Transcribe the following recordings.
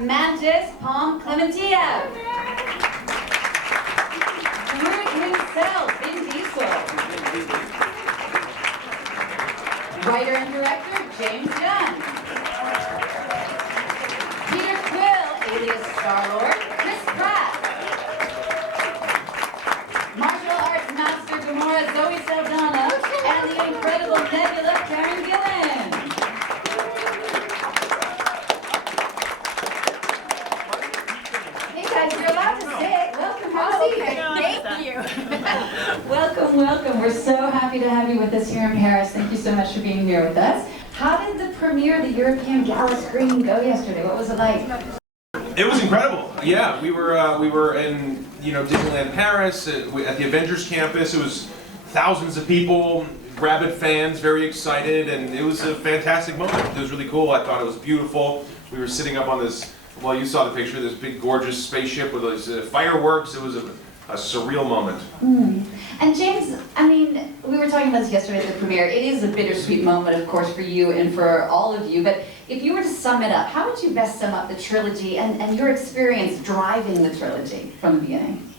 Mantis, Klementieff. Groot himself, Vin Diesel. Writer and director, James Gunn. Peter Quill, alias Star-Lord, Pratt. Martial arts master Gamora, Saldana, and the incredible Nebula, Gillan. Hey guys, you're allowed to sit. Welcome, have a seat. Thank you. Welcome, welcome. We're so happy to have you with us here in Paris. Thank you so much for being here with us. How did the premiere of the European Gala screening go yesterday? What was it like? It was incredible. Yeah, we were in Disneyland Paris at the Avengers campus. It was thousands of people, rabid fans, very excited, and it was a fantastic moment. It was really cool. I thought it was beautiful. We were sitting up on this. Well, you saw the picture. This big, gorgeous spaceship with those fireworks. It was a surreal moment. And James, I mean, we were talking about this yesterday at the premiere. It is a bittersweet moment, of course, for you and for all of you. But if you were to sum it up, how would you best sum up the trilogy and your experience driving the trilogy from the beginning?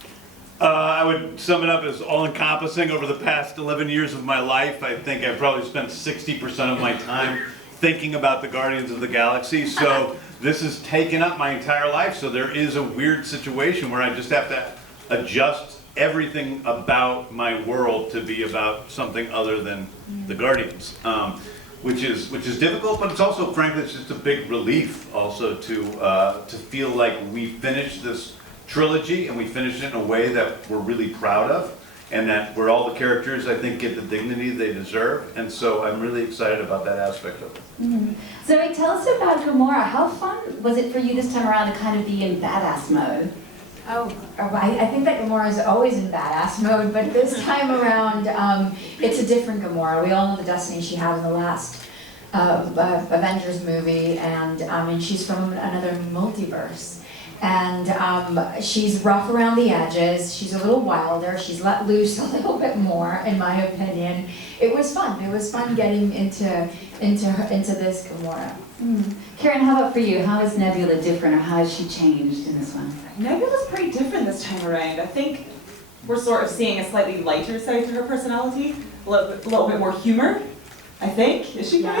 I would sum it up as all-encompassing. Over the past 11 years of my life, I think I've probably spent 60% of my time thinking about the Guardians of the Galaxy. So this has taken up my entire life. So there is a weird situation where I just have to adjust everything about my world to be about something other than the Guardians, which is difficult, but it's also, frankly, it's just a big relief also to feel like we finished this trilogy and we finished it in a way that we're really proud of, and that where all the characters, I think, get the dignity they deserve, and so I'm really excited about that aspect of it. Zoe, tell us about Gamora. How fun was it for you this time around to kind of be in badass mode? Oh, I think that Gamora is always in badass mode, but this time around, it's a different Gamora. We all know the destiny she had in the last Avengers movie, and she's from another multiverse. And she's rough around the edges, she's a little wilder, she's let loose a little bit more, in my opinion. It was fun. It was fun getting into this Gamora. Karen, how about for you? How is Nebula different, or how has she changed in this one? Nebula's pretty different this time around. I think we're sort of seeing a slightly lighter side to her personality, a little bit more humor, I think. Is she? Yeah.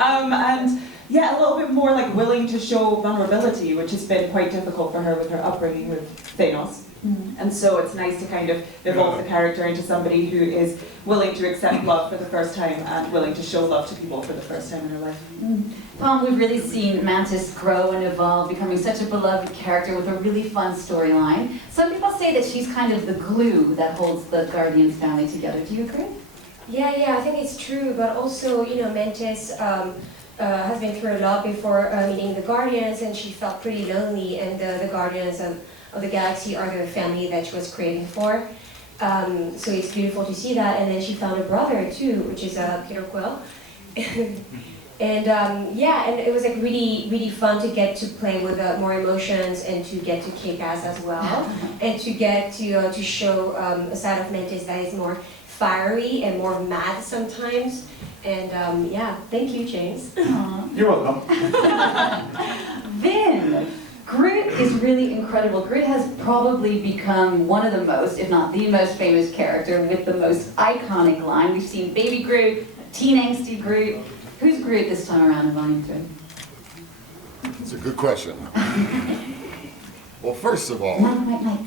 And yeah, a little bit more like willing to show vulnerability, which has been quite difficult for her with her upbringing with Thanos. And so it's nice to kind of evolve the character into somebody who is willing to accept love for the first time and willing to show love to people for the first time in her life. We've really seen Mantis grow and evolve, becoming such a beloved character with a really fun storyline. Some people say that she's kind of the glue that holds the Guardians family together. Do you agree? Yeah, I think it's true, but also, Mantis has been through a lot before meeting the Guardians, and she felt pretty lonely, and the Guardians of the Galaxy are the family that she was craving for. So it's beautiful to see that, and then she found a brother too, which is Peter Quill. And and it was like really fun to get to play with more emotions and to get to kick ass as well, and to get to show a side of Mantis that is more fiery and more mad sometimes. And thank you, James. You're welcome. Vin, Groot is really incredible. Groot has probably become one of the most, if not the most famous character with the most iconic line. We've seen Baby Groot, Teen Angsty Groot. Who's Groot this time around in Volume 3? It's a good question. Well, first of all... Mike.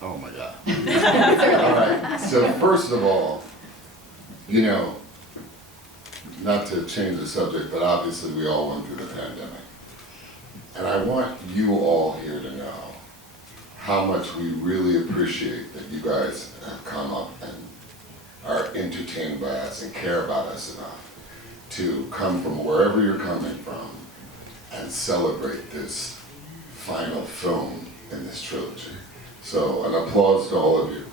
Oh my God. All right, so first of all, not to change the subject, but obviously we all went through the pandemic. And I want you all here to know how much we really appreciate that you guys have come up and are entertained by us and care about us enough to come from wherever you're coming from and celebrate this final film in this trilogy. So an applause to all of you.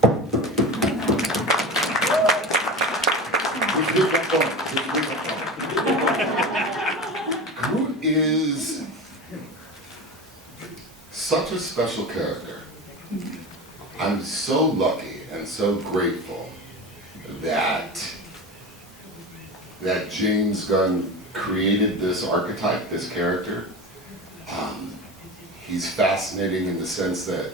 Groot is such a special character. I'm so lucky and so grateful that James Gunn created this archetype, this character. He's fascinating in the sense that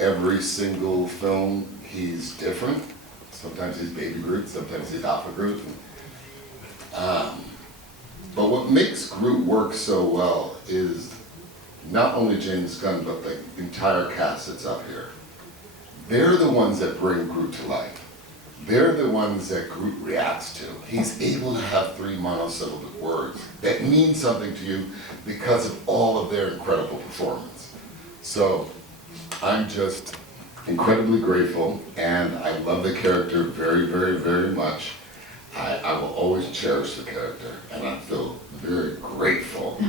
every single film, he's different. Sometimes he's Baby Groot, sometimes he's Alpha Groot. But what makes Groot work so well is not only James Gunn, but the entire cast that's up here. They're the ones that bring Groot to life. They're the ones that Groot reacts to. He's able to have 3 monosyllabic words that mean something to you because of all of their incredible performance. So I'm just incredibly grateful, and I love the character very, very, very much. I will always cherish the character, and I feel very grateful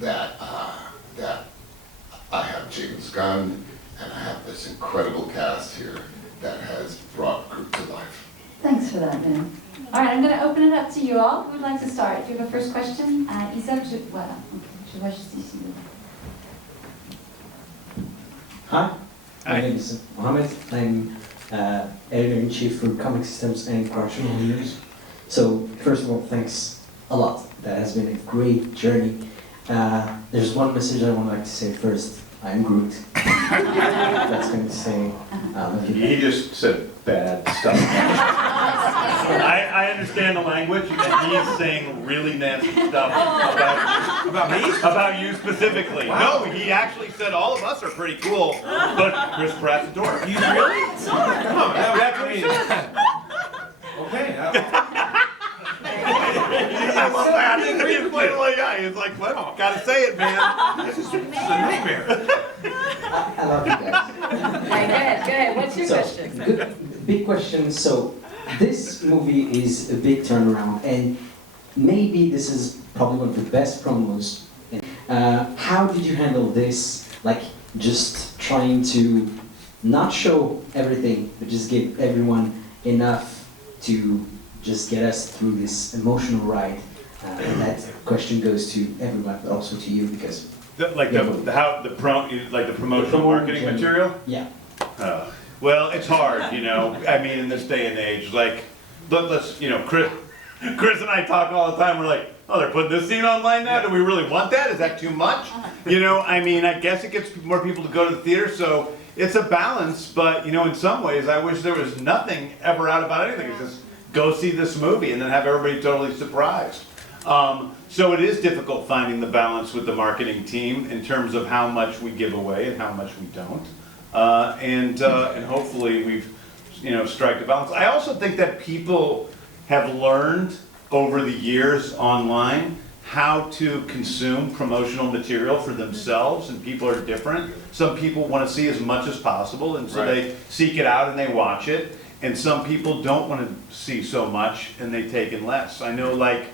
that that I have James Gunn, and I have this incredible cast here that has brought Groot to life. Thanks for that, Ben. All right, I'm going to open it up to you all. Who would like to start? Do you have a first question? Isa, voilà. Ok, je vois juste ici. Hi, Hi. my name is Mohammed. I'm editor-in-chief for Comic Systems and Correctional News. So, first of all, thanks a lot. That has been a great journey. There's one message I would like to say first. I'm Groot. That's going to say, He just said bad stuff. I understand the language, and he's saying really nasty stuff About me? about you specifically. Wow. No, he actually said all of us are pretty cool, but Chris Pratt's a dork. You really? Come on, That's what he said. Okay. I love that. He's like, yeah, he's like, well, gotta say it, man. This is a nightmare. I love you guys. Go ahead. What's your question? Good, big question. So, this movie is a big turnaround, and maybe this is probably one of the best promos. How did you handle this? Like, just trying to not show everything, but just give everyone enough to just get us through this emotional ride. And that question goes to everyone, but also to you, because The promotional marketing material? yeah. Well, it's hard, you know. I mean, in this day and age, like, let's, you know, Chris and I talk all the time. We're like, oh, they're putting this scene online now. Do we really want that? Is that too much? You know, I mean, I guess it gets more people to go to the theater, so it's a balance. But you know, in some ways, I wish there was nothing ever out about anything. It's just go see this movie and then have everybody totally surprised. So it is difficult finding the balance with the marketing team in terms of how much we give away and how much we don't. And hopefully we've, you know, strike the balance. I also think that people have learned over the years online how to consume promotional material for themselves, and people are different. Some people want to see as much as possible, and so they seek it out and they watch it. And some people don't want to see so much, and they take in less. I know, like,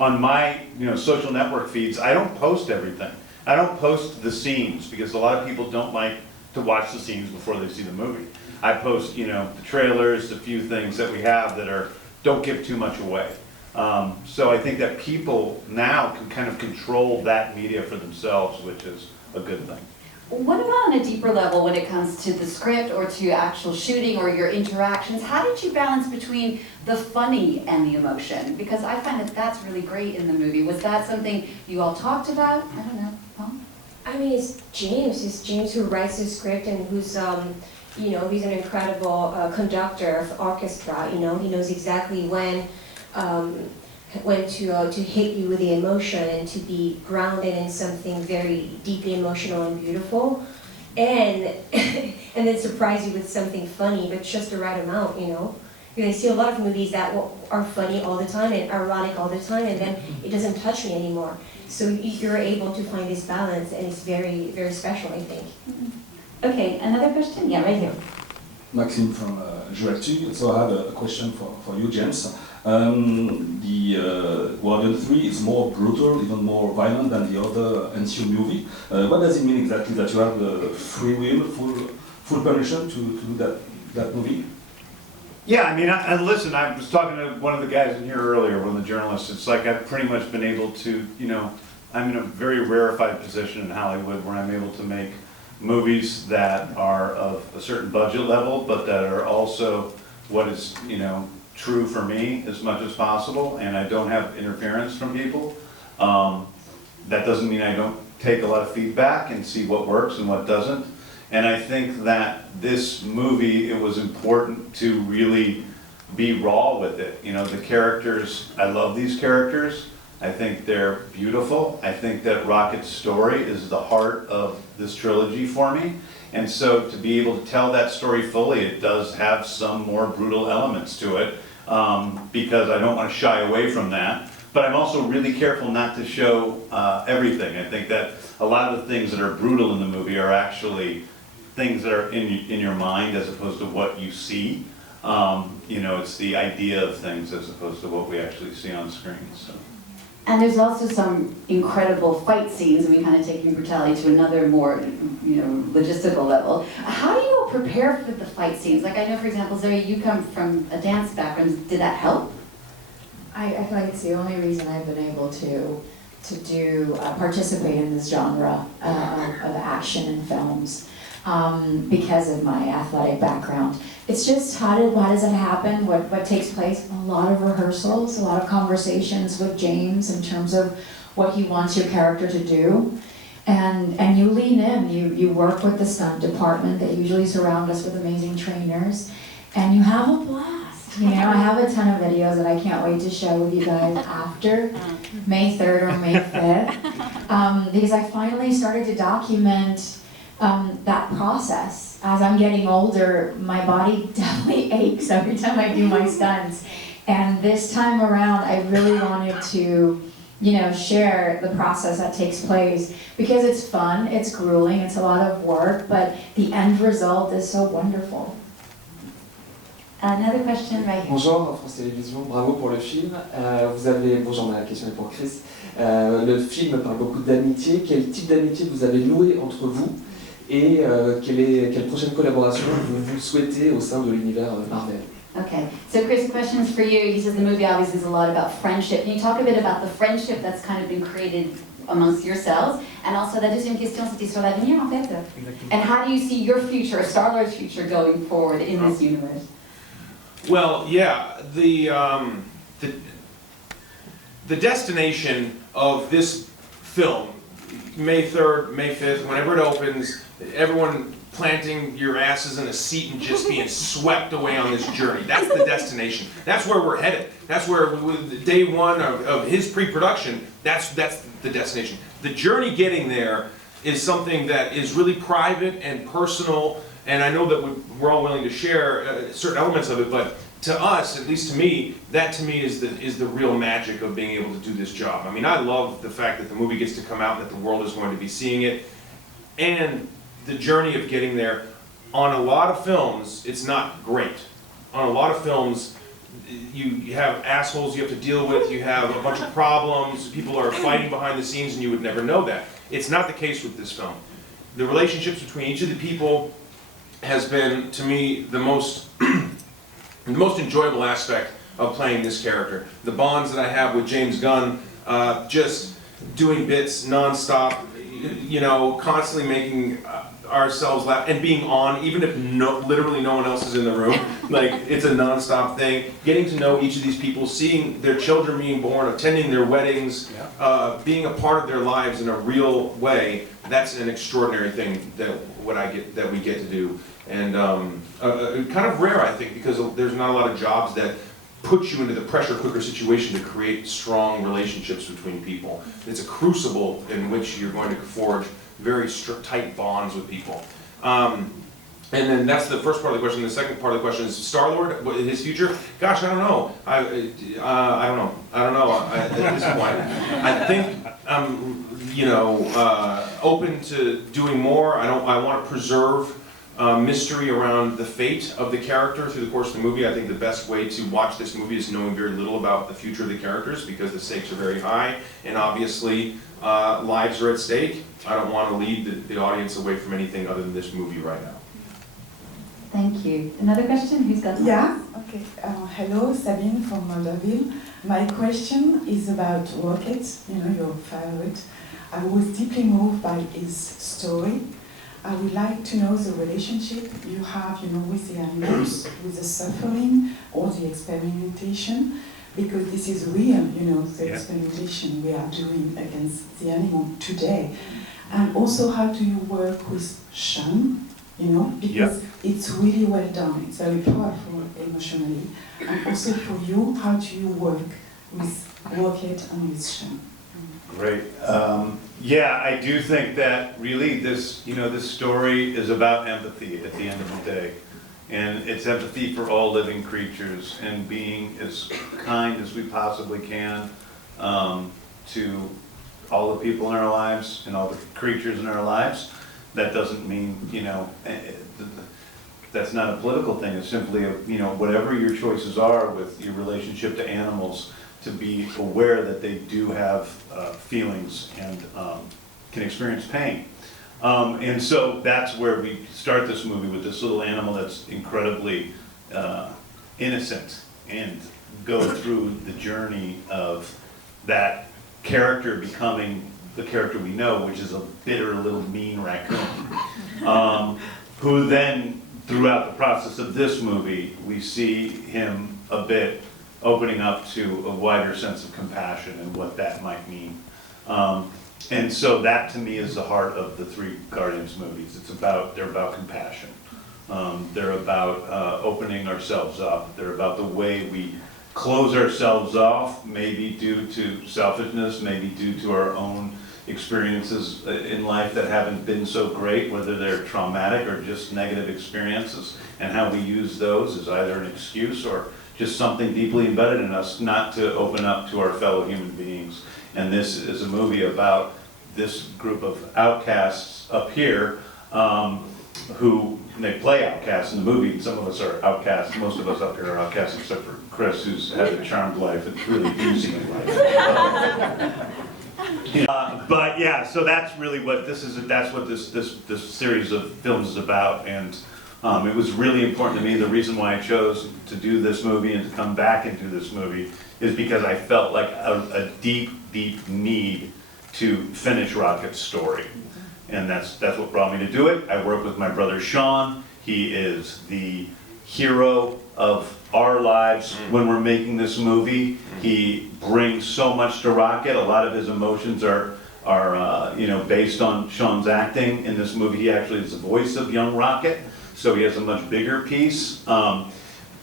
on my, you know, social network feeds, I don't post everything. I don't post the scenes because a lot of people don't like to watch the scenes before they see the movie. I post, you know, the trailers, a few things that we have that don't give too much away. So I think that people now can kind of control that media for themselves, which is a good thing. What about on a deeper level when it comes to the script or to actual shooting or your interactions? How did you balance between the funny and the emotion? Because I find that that's really great in the movie. Was that something you all talked about? I don't know. Huh? I mean, it's James who writes the script and who's, you know, he's an incredible conductor of orchestra. You know, he knows exactly when to hit you with the emotion and to be grounded in something very deeply emotional and beautiful, and and then surprise you with something funny, but just the right amount. You know, because I see a lot of movies that are funny all the time and ironic all the time, and then it doesn't touch me anymore. So you're able to find this balance, and it's very, very special, I think. Okay, another question? Yeah, right here. Maxime from Jurassic. So I had a question for you, James. The Guardian 3 is more brutal, even more violent than the other NCU movie. What does it mean exactly that you have the free will, full permission to do that movie? Yeah, I mean, and listen, I was talking to one of the guys in here earlier, one of the journalists. It's like I've pretty much been able to, you know, I'm in a very rarefied position in Hollywood where I'm able to make movies that are of a certain budget level, but that are also what is, you know, true for me as much as possible, and I don't have interference from people. That doesn't mean I don't take a lot of feedback and see what works and what doesn't. And I think that this movie, it was important to really be raw with it. You know, the characters, I love these characters. I think they're beautiful. I think that Rocket's story is the heart of this trilogy for me. And so to be able to tell that story fully, it does have some more brutal elements to it, because I don't want to shy away from that. But I'm also really careful not to show everything. I think that a lot of the things that are brutal in the movie are actually things that are in your mind as opposed to what you see. You know, it's the idea of things as opposed to what we actually see on screen. So. And there's also some incredible fight scenes, and we kind of taking brutality to another more, logistical level. How do you all prepare for the fight scenes? Like I know, for example, Zoe, you come from a dance background. Did that help? I feel like it's the only reason I've been able to participate in this genre of action in films, because of my athletic background. It's just how does it happen? What takes place? A lot of rehearsals, a lot of conversations with James in terms of what he wants your character to do, and you lean in. You work with the stunt department. They usually surround us with amazing trainers, and you have a blast. You know, I have a ton of videos that I can't wait to share with you guys after May 3rd or May 5th, because I finally started to document that process. As I'm getting older, my body definitely aches every time I do my stunts. And this time around, I really wanted to, share the process that takes place, because it's fun, it's grueling, it's a lot of work, but the end result is so wonderful. Another question right here. Bonjour, France Télévisions, bravo pour le film. Bonjour, la question est pour Chris. Le film parle beaucoup d'amitié. Quel type d'amitié vous avez noué entre vous? Et quelle prochaine collaboration vous souhaitez au sein de l'univers Marvel? Okay, so Chris, questions for you. He says the movie obviously is a lot about friendship. Can you talk a bit about the friendship that's kind of been created amongst yourselves? And also, la deuxième question, c'était sur l'avenir, en fait. And how do you see your future, Star-Lord's future, going forward in this universe? Well, yeah, the destination of this film, May 3rd, May 5th, whenever it opens, everyone planting your asses in a seat and just being swept away on this journey. That's the destination. That's where we're headed. That's where, with day one of his pre-production, that's the destination. The journey getting there is something that is really private and personal, and I know that we're all willing to share certain elements of it, but to us, at least to me, that to me is the real magic of being able to do this job. I mean, I love the fact that the movie gets to come out and that the world is going to be seeing it, and the journey of getting there. On a lot of films, it's not great. On a lot of films, you have assholes you have to deal with, you have a bunch of problems, people are fighting behind the scenes, and you would never know that. It's not the case with this film. The relationships between each of the people has been, to me, the most enjoyable aspect of playing this character. The bonds that I have with James Gunn, just doing bits non-stop, constantly making ourselves laugh and being on, even if literally no one else is in the room. Like, it's a non-stop thing. Getting to know each of these people, seeing their children being born, attending their weddings, being a part of their lives in a real way, that's an extraordinary thing that we get to do. And kind of rare, I think, because there's not a lot of jobs that put you into the pressure cooker situation to create strong relationships between people. It's a crucible in which you're going to forge very tight bonds with people. And then that's the first part of the question. The second part of the question is Star-Lord, his future? Gosh, I don't know. I don't know at this point. I think I'm, open to doing more. I want to preserve mystery around the fate of the character through the course of the movie. I think the best way to watch this movie is knowing very little about the future of the characters, because the stakes are very high, and obviously lives are at stake. I don't want to lead the audience away from anything other than this movie right now. Thank you. Another question? Who's got that? Yeah, okay. Hello, Sabine from Molderville. My question is about Rocket, your favorite. I was deeply moved by his story. I would like to know the relationship you have, with the animals, with the suffering or the experimentation. because this is real, the Yeah. experimentation we are doing against the animal today. And also, how do you work with Sean? Because it's really well done. It's very powerful emotionally. And also for you, how do you work with Rocket and with Sean? Great. Yeah, I do think that really this story is about empathy at the end of the day. And it's empathy for all living creatures and being as kind as we possibly can to all the people in our lives and all the creatures in our lives. That doesn't mean, that's not a political thing. It's simply, whatever your choices are with your relationship to animals, to be aware that they do have feelings and can experience pain. And so that's where we start this movie, with this little animal that's incredibly innocent, and go through the journey of that character becoming the character we know, which is a bitter little mean raccoon. Who then, throughout the process of this movie, we see him a bit opening up to a wider sense of compassion and what that might mean. And so that, to me, is the heart of the three Guardians movies. They're about compassion. They're about opening ourselves up. They're about the way we close ourselves off, maybe due to selfishness, maybe due to our own experiences in life that haven't been so great, whether they're traumatic or just negative experiences, and how we use those as either an excuse or just something deeply embedded in us not to open up to our fellow human beings. And this is a movie about this group of outcasts up here, who, they play outcasts in the movie. Some of us are outcasts, most of us up here are outcasts, except for Chris, who's had a charmed life and really easy in life. But yeah, so that's really what this is. That's what this series of films is about, and it was really important to me. The reason why I chose to do this movie and to come back and do this movie is because I felt like a deep need to finish Rocket's story, and that's what brought me to do it. I work with my brother Sean. He is the hero of our lives when we're making this movie. He brings so much to Rocket. A lot of his emotions are based on Sean's acting. In this movie, he actually is the voice of young Rocket, so he has a much bigger piece.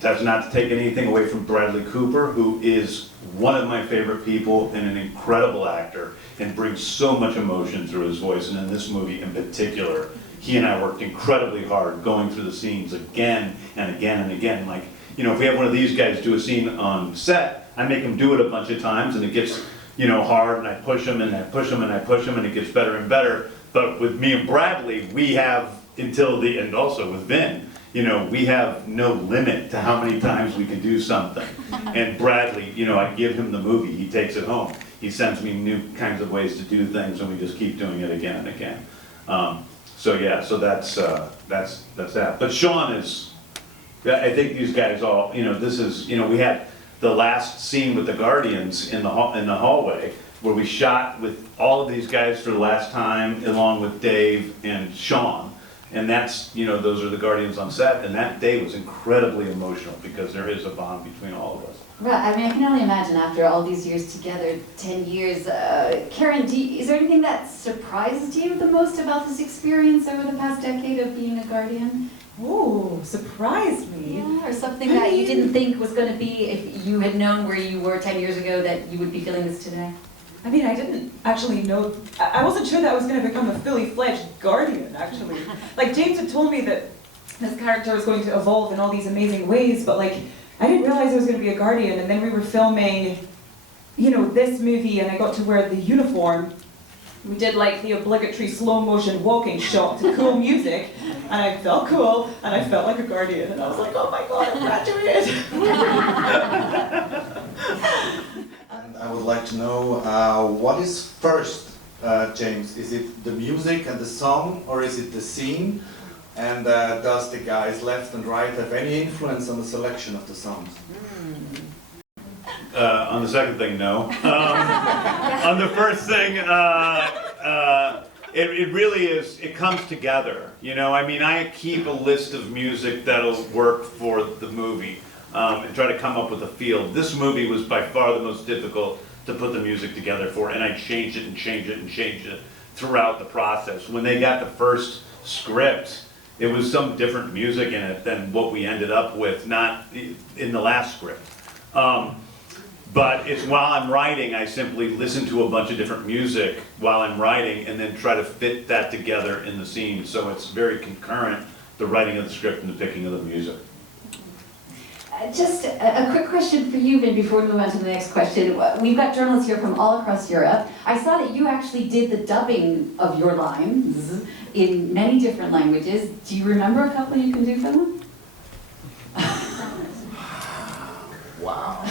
That's not to take anything away from Bradley Cooper, who is one of my favorite people and an incredible actor, and brings so much emotion through his voice. And in this movie in particular, he and I worked incredibly hard going through the scenes again and again and again. Like, if we have one of these guys do a scene on set, I make him do it a bunch of times, and it gets, hard, and I push him, and I push him, and I push him, and it gets better and better. But with me and Bradley, we have and also with Vin, we have no limit to how many times we can do something. And Bradley, I give him the movie, he takes it home. He sends me new kinds of ways to do things, and we just keep doing it again and again. So that's that. But Sean is, I think these guys all, this is, we had the last scene with the Guardians in the hallway, where we shot with all of these guys for the last time, along with Dave and Sean. And that's, those are the Guardians on set, and that day was incredibly emotional because there is a bond between all of us. Right, I can only imagine after all these years together, 10 years, Karen, is there anything that surprised you the most about this experience over the past decade of being a Guardian? Ooh, surprised me. Yeah, or something that you didn't think was going to be, if you had known where you were 10 years ago, that you would be feeling this today? I didn't actually know, I wasn't sure that I was going to become a fully fledged Guardian, actually. Like, James had told me that this character was going to evolve in all these amazing ways, but I didn't realize I was going to be a Guardian. And then we were filming, this movie, and I got to wear the uniform. We did the obligatory slow motion walking shot to cool music, and I felt cool, and I felt like a Guardian, and I was like, oh my god, I graduated! And I would like to know, what is first, James? Is it the music and the song, or is it the scene? And does the guys left and right have any influence on the selection of the songs? On the second thing, no. On the first thing, it really is, it comes together. I keep a list of music that'll work for the movie. and try to come up with a feel. This movie was by far the most difficult to put the music together for, and I changed it and changed it and changed it throughout the process. When they got the first script, it was some different music in it than what we ended up with, not in the last script. But it's while I'm writing, I simply listen to a bunch of different music while I'm writing and then try to fit that together in the scene. So it's very concurrent, the writing of the script and the picking of the music. Just a quick question for you, Vin, before we move on to the next question. We've got journalists here from all across Europe. I saw that you actually did the dubbing of your lines in many different languages. Do you remember a couple you can do for them? Wow.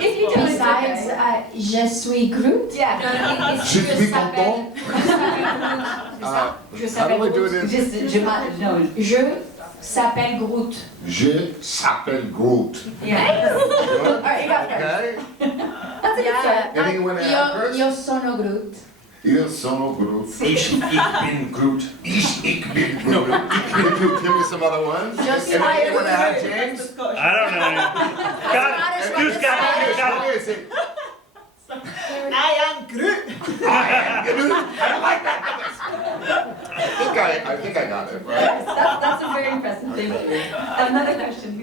If you do, it's Besides, okay. Je suis Groot. Yeah, no, it's Je suis content. How do I do it in? Just, no, Je s'appelle Groot. Je s'appelle Groot. yeah. All right, you got it. Okay? That's a good start. Anyone else? Io sono Groot. Io sono Groot. Ich bin Groot. Ich bin Groot. Can you give me some other ones? Just Anyone like- add, James? I don't know. Got it. I am Groot. I don't like that. I think I got it, right? That's a very impressive thing. Another question